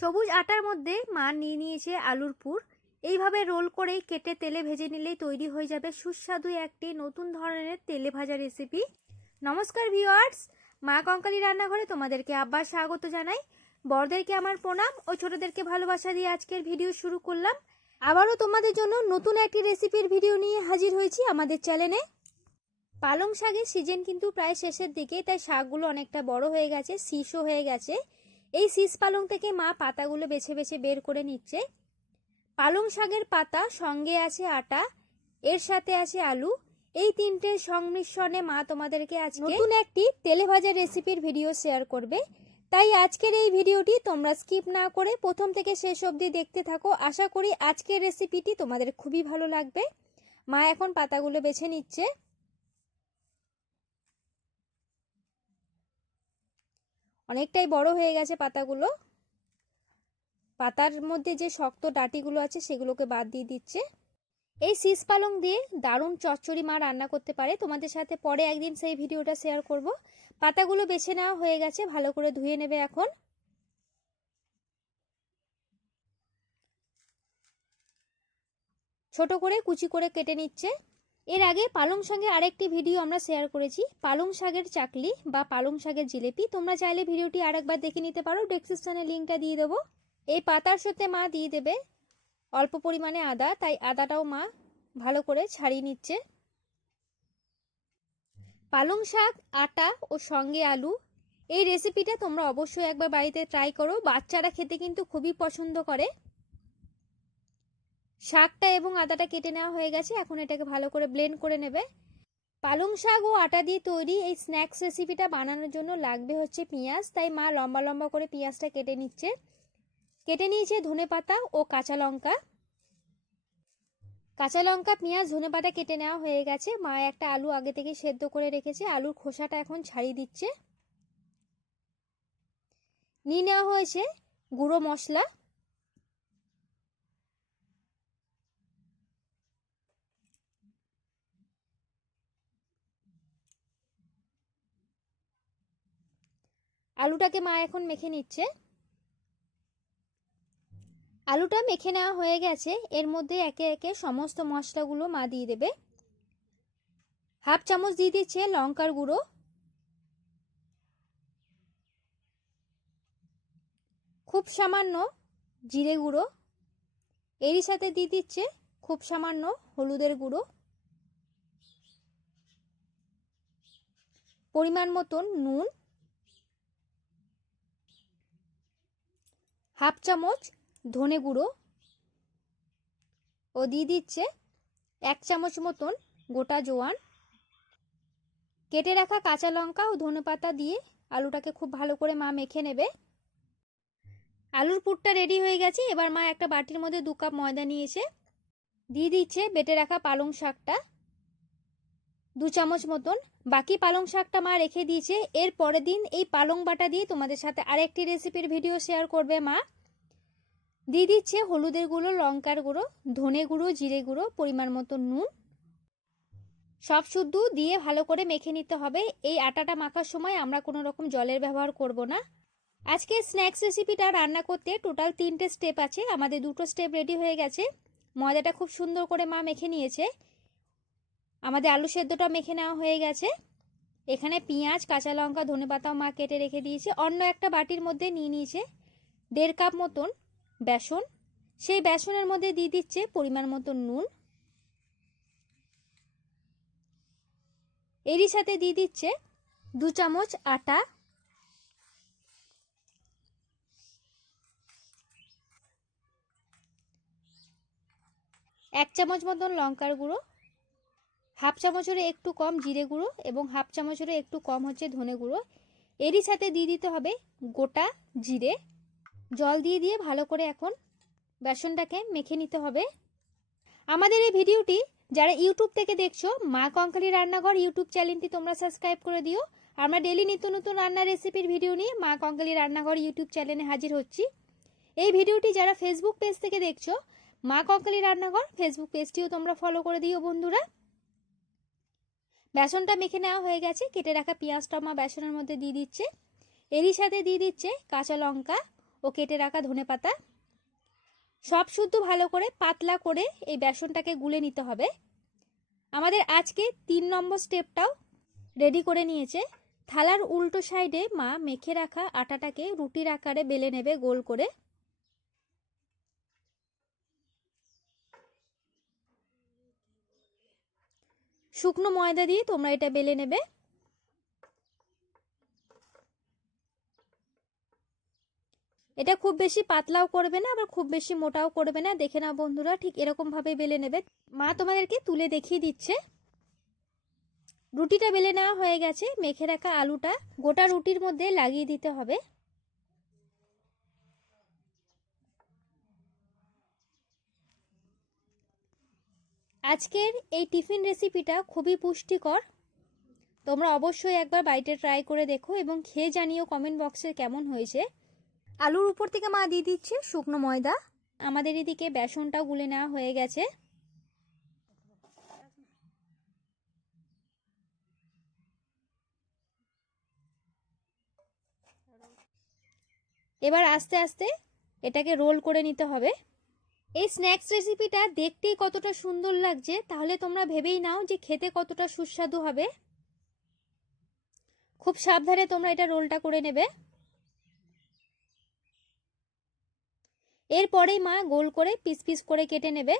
সবুজ আটার মধ্যে মা নিয়ে নিয়েছে আলুর পুর। এইভাবে রোল করে কেটে তেলে ভেজে নিলেই তৈরি হয়ে যাবে সুস্বাদু একটি নতুন ধরনের তেলে ভাজা রেসিপি নমস্কার ভিউয়ার্স মা কঙ্কালি রান্নাঘরে তোমাদেরকে আবার স্বাগত জানাই। বড়দেরকে আমার প্রণাম ও ছোটদেরকে ভালোবাসা দিয়ে আজকের ভিডিও শুরু করলাম। আবারও তোমাদের জন্য নতুন একটি রেসিপির ভিডিও নিয়ে হাজির হয়েছি আমাদের চ্যানেলে পালং শাকের সিজন কিন্তু প্রায় শেষের দিকে, তাই শাকগুলো অনেকটা বড় হয়ে গেছে, শীষও হয়ে গেছে। এই শীষ পালং থেকে মা পাতাগুলো বেছে বেছে বের করে নিচ্ছে। পালং শাকের পাতা সঙ্গে আছে আটা, এর সাথে আছে আলু। এই তিনটে সংমিশ্রণে মা তোমাদেরকে আজকে নতুন একটি তেলে ভাজা রেসিপির ভিডিও শেয়ার করবে। তাই আজকের এই ভিডিওটি তোমরা স্কিপ না করে প্রথম থেকে শেষ অবধি দেখতে থাকো। আশা করি আজকের রেসিপিটি তোমাদের খুবই ভালো লাগবে। মা এখন পাতাগুলো বেছে নিচ্ছে। অনেকটাই বড় হয়ে গেছে পাতাগুলো। পাতার মধ্যে যে শক্ত ডাটিগুলো আছে সেগুলোকে বাদ দিয়ে দিচ্ছে। এই শীষ পালং দিয়ে দারুণ চচ্চড়ি মা রান্না করতে পারে। তোমাদের সাথে পরে একদিন সেই ভিডিওটা শেয়ার করব। পাতাগুলো বেছে নেওয়া হয়ে গেছে, ভালো করে ধুয়ে নেবে এখন। ছোট করে কুচি করে কেটে নিচ্ছে। এর আগে পালং শাকের আরেকটি ভিডিও আমরা শেয়ার করেছি। পালং শাকের চাকলি বা পালং শাকের জিলেপি। তোমরা চাইলে ভিডিওটি আরেকবার দেখে নিতে পারো। ডেসক্রিপশানে লিঙ্কটা দিয়ে দেবো। এই পাতার সাথে মা দিয়ে দেবে অল্প পরিমাণে আদা। তাই আদাটাও মা ভালো করে ছাড়িয়ে নিচ্ছে। পালং শাক, আটা ও সঙ্গে আলু এই রেসিপিটা তোমরা অবশ্যই একবার বাড়িতে ট্রাই করো। বাচ্চারা খেতে কিন্তু খুবই পছন্দ করে। শাকটা এবং আদাটা কেটে নেওয়া হয়ে গেছে। এখন এটাকে ভালো করে ব্লেন্ড করে নেবে। পালং শাক ও আটা দিয়ে তৈরি এই স্ন্যাক্স রেসিপিটা বানানোর জন্য লাগবে হচ্ছে পেঁয়াজ। তাই মা লম্বা লম্বা করে পেঁয়াজটা কেটে নিচ্ছে। কেটে নিয়েছে ধনে পাতা ও কাঁচা লঙ্কা। কাঁচা লঙ্কা, পেঁয়াজ, ধনে পাতা কেটে নেওয়া হয়ে গেছে। মা একটা আলু আগে থেকে সেদ্ধ করে রেখেছে। আলুর খোসাটা এখন ছাড়িয়ে দিচ্ছে। নিয়ে নেওয়া হয়েছে গুঁড়ো মশলা। আলুটাকে মা এখন মেখে নিচ্ছে। আলুটা মেখে নেওয়া হয়ে গেছে। এর মধ্যে একে একে সমস্ত মশলাগুলো মা দিয়ে দেবে। হাফ চামচ দিয়ে দিচ্ছে লঙ্কার গুঁড়ো। খুব সামান্য জিরে গুঁড়ো। এরই সাথে দিয়ে দিচ্ছে খুব সামান্য হলুদের গুঁড়ো। পরিমাণ মতন নুন। হাফ চামচ ধনে গুঁড়ো ও দিয়ে দিচ্ছে এক চামচ মতন গোটা জোয়ান। কেটে রাখা কাঁচা লঙ্কা ও ধনে পাতা দিয়ে আলুটাকে খুব ভালো করে মা মেখে নেবে। আলুর পুরটা রেডি হয়ে গেছে, এবার মা একটা বাটির মধ্যে দু কাপ ময়দা নিয়েছে দিয়ে দিচ্ছে, বেটে রাখা পালং শাকটা। দু চামচ মতন। বাকি পালং শাকটা মা রেখে দিয়েছে। এর পরের দিন এই পালং বাটা দিয়ে তোমাদের সাথে আরেকটি রেসিপির ভিডিও শেয়ার করবে মা। দিয়ে দিচ্ছে হলুদের গুঁড়ো, লঙ্কার গুঁড়ো, ধনে গুঁড়ো, জিরে গুঁড়ো, পরিমাণ মতো নুন। সব শুদ্ধ দিয়ে ভালো করে মেখে নিতে হবে। এই আটাটা মাখার সময় আমরা কোনো রকম জলের ব্যবহার করব না। আজকে স্ন্যাক্স রেসিপিটা রান্না করতে টোটাল তিনটে স্টেপ আছে। আমাদের দুটো স্টেপ রেডি হয়ে গেছে। ময়দাটা খুব সুন্দর করে মা মেখে নিয়েছে। আমাদের আলু সেদ্ধটা মেখে নেওয়া হয়ে গেছে। এখানে পেঁয়াজ, কাঁচা লঙ্কা, ধনে পাতাও মা কেটে রেখে দিয়েছে। অন্য একটা বাটির মধ্যে নিয়ে নিয়েছে দেড় কাপ মতন বেসন। সেই বেসনের মধ্যে দিয়ে দিচ্ছে পরিমাণ মতো নুন। এরই সাথে দিয়ে দিচ্ছে দু চামচ আটা। এক চামচ মতন লঙ্কার গুঁড়ো। হাফ চামচেরও একটু কম জিরে গুঁড়ো এবং হাফ চামচেরও একটু কম হচ্ছে ধনে গুঁড়ো। এরই সাথে দিয়ে দিতে হবে গোটা জিরে। জল দিয়ে দিয়ে ভালো করে এখন বেসনটাকে মেখে নিতে হবে। আমাদের এই ভিডিওটি যারা ইউটিউব থেকে দেখছ, মা কঙ্কালি রান্নাঘর ইউটিউব চ্যানেলটি তোমরা সাবস্ক্রাইব করে দিও। আমরা ডেলি নিত্য নতুন রান্নার রেসিপির ভিডিও নিয়ে মা কঙ্কালি রান্নাঘর ইউটিউব চ্যানেলে হাজির হচ্ছি। এই ভিডিওটি যারা ফেসবুক পেজ থেকে দেখছ, মা কঙ্কালি রান্নাঘর ফেসবুক পেজটিও তোমরা ফলো করে দিও বন্ধুরা। বেসনটা মেখে নেওয়া হয়ে গেছে। কেটে রাখা পেঁয়াজটা মা বেসনের মধ্যে দিয়ে দিচ্ছে। এরই সাথে দিয়ে দিচ্ছে কাঁচা লঙ্কা ও কেটে রাখা ধনেপাতা সব শুদ্ধ ভালো করে পাতলা করে এই বেসনটাকে গুলে নিতে হবে। আমাদের আজকে তিন নম্বর স্টেপটাও রেডি করে নিয়েছে। থালার উল্টো সাইডে মা মেখে রাখা আটাটাকে রুটির আকারে বেলে নেবে গোল করে। শুকনো ময়দা দিয়ে তোমরা এটা বেলে নেবে। এটা খুব বেশি পাতলাও করবে না, আবার খুব বেশি মোটাও করবে না। দেখে নাও বন্ধুরা, ঠিক এরকম ভাবে বেলে নেবে। মা তোমাদেরকে তুলে দেখিয়ে দিচ্ছে। রুটিটা বেলে নেওয়া হয়ে গেছে। মেখে রাখা আলুটা গোটা রুটির মধ্যে লাগিয়ে দিতে হবে। আজকের এই টিফিন রেসিপিটা খুবই পুষ্টিকর। তোমরা অবশ্যই একবার বাড়িতে ট্রাই করে দেখো এবং খেয়ে জানিও কমেন্ট বক্সে কেমন হয়েছে। আলুর উপর থেকে মা দিয়ে দিচ্ছে শুকনো ময়দা। আমাদের এদিকে বেসনটাও গুলে নেওয়া হয়ে গেছে। এবার আস্তে আস্তে এটাকে রোল করে নিতে হবে। এই স্ন্যাক্স রেসিপিটা দেখতেই কতটা সুন্দর লাগছে, তাহলে তোমরা ভেবেই নাও যে খেতে কতটা সুস্বাদু হবে। খুব সাবধানে তোমরা এটা রোলটা করে নেবে। এরপরেই মা গোল করে পিস পিস করে কেটে নেবে।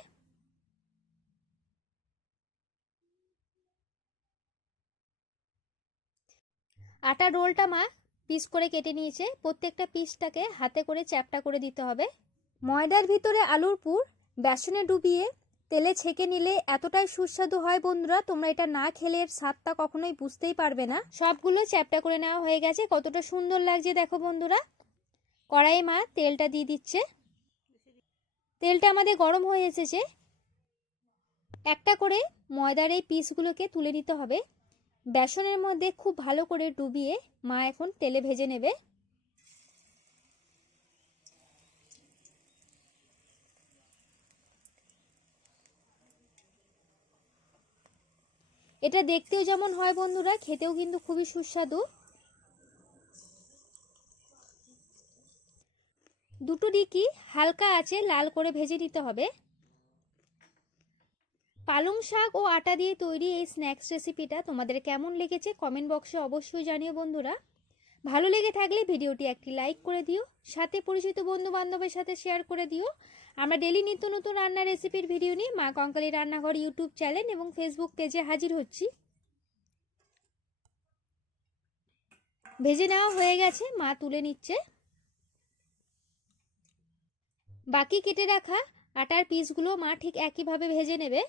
আটা রোলটা মা পিস করে কেটে নিয়েছে, প্রত্যেকটা পিসটাকে হাতে করে চ্যাপটা করে দিতে হবে। ময়দার ভিতরে আলুর পুর, বেসনে ডুবিয়ে তেলে ছেঁকে নিলে এতটাই সুস্বাদু হয় বন্ধুরা, তোমরা এটা না খেলে স্বাদটা কখনোই বুঝতেই পারবে না। সবগুলো চ্যাপটা করে নেওয়া হয়ে গেছে, কতটা সুন্দর লাগছে দেখো বন্ধুরা। কড়াই মা তেলটা দিয়ে দিচ্ছে। তেলটা আমাদের গরম হয়ে এসেছে। একটা করে ময়দার এই পিসগুলোকে তুলে নিতে হবে। বেসনের মধ্যে খুব ভালো করে ডুবিয়ে মা এখন তেলে ভেজে নেবে। এটা দেখতেও যেমন হয় বন্ধুরা, খেতেও কিন্তু খুবই সুস্বাদু। দুটো দিকই হালকা আছে লাল করে ভেজে নিতে হবে। পালং শাক ও আটা দিয়ে তৈরি এই স্ন্যাক্স রেসিপিটা তোমাদের কেমন লেগেছে কমেন্ট বক্সে অবশ্যই জানিও বন্ধুরা। ভালো লেগে থাকলে ভিডিওটি একটি লাইক করে দিও, সাথে পরিচিত বন্ধু বান্ধবের সাথে শেয়ার করে দিও আমরা ডেলি নিত্য নতুন রান্নার রেসিপির ভিডিও নিয়ে মা কঙ্কালী রান্নাঘর ইউটিউব চ্যানেল এবং ফেসবুক পেজে হাজির হচ্ছি। ভেজে নেওয়া হয়ে গেছে, মা তুলে নিচ্ছে। বাকি কেটে রাখা আটার পিসগুলো মা ঠিক একইভাবে ভেজে নেবে।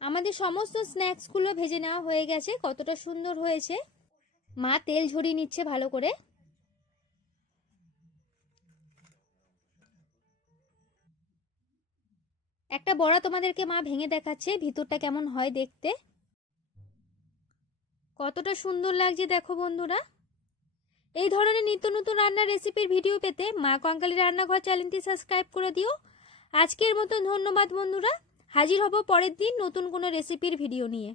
আমাদের সমস্ত স্ন্যাক্সগুলো ভেজে নেওয়া হয়ে গেছে, কতটা সুন্দর হয়েছে। মা তেল ঝরিয়ে নিচ্ছে ভালো করে। একটা বড়া তোমাদেরকে মা ভেঙে দেখাচ্ছে, ভিতরটা কেমন হয় দেখতে। কতটা সুন্দর লাগছে দেখো বন্ধুরা। এই ধরনের নিত্য নতুন রান্নার রেসিপির ভিডিও পেতে মা কঙ্কালী রান্নাঘর চ্যানেলটি সাবস্ক্রাইব করে দিও। আজকের মতন ধন্যবাদ বন্ধুরা। হাজির হব পরের দিন নতুন কোনো রেসিপির ভিডিও নিয়ে।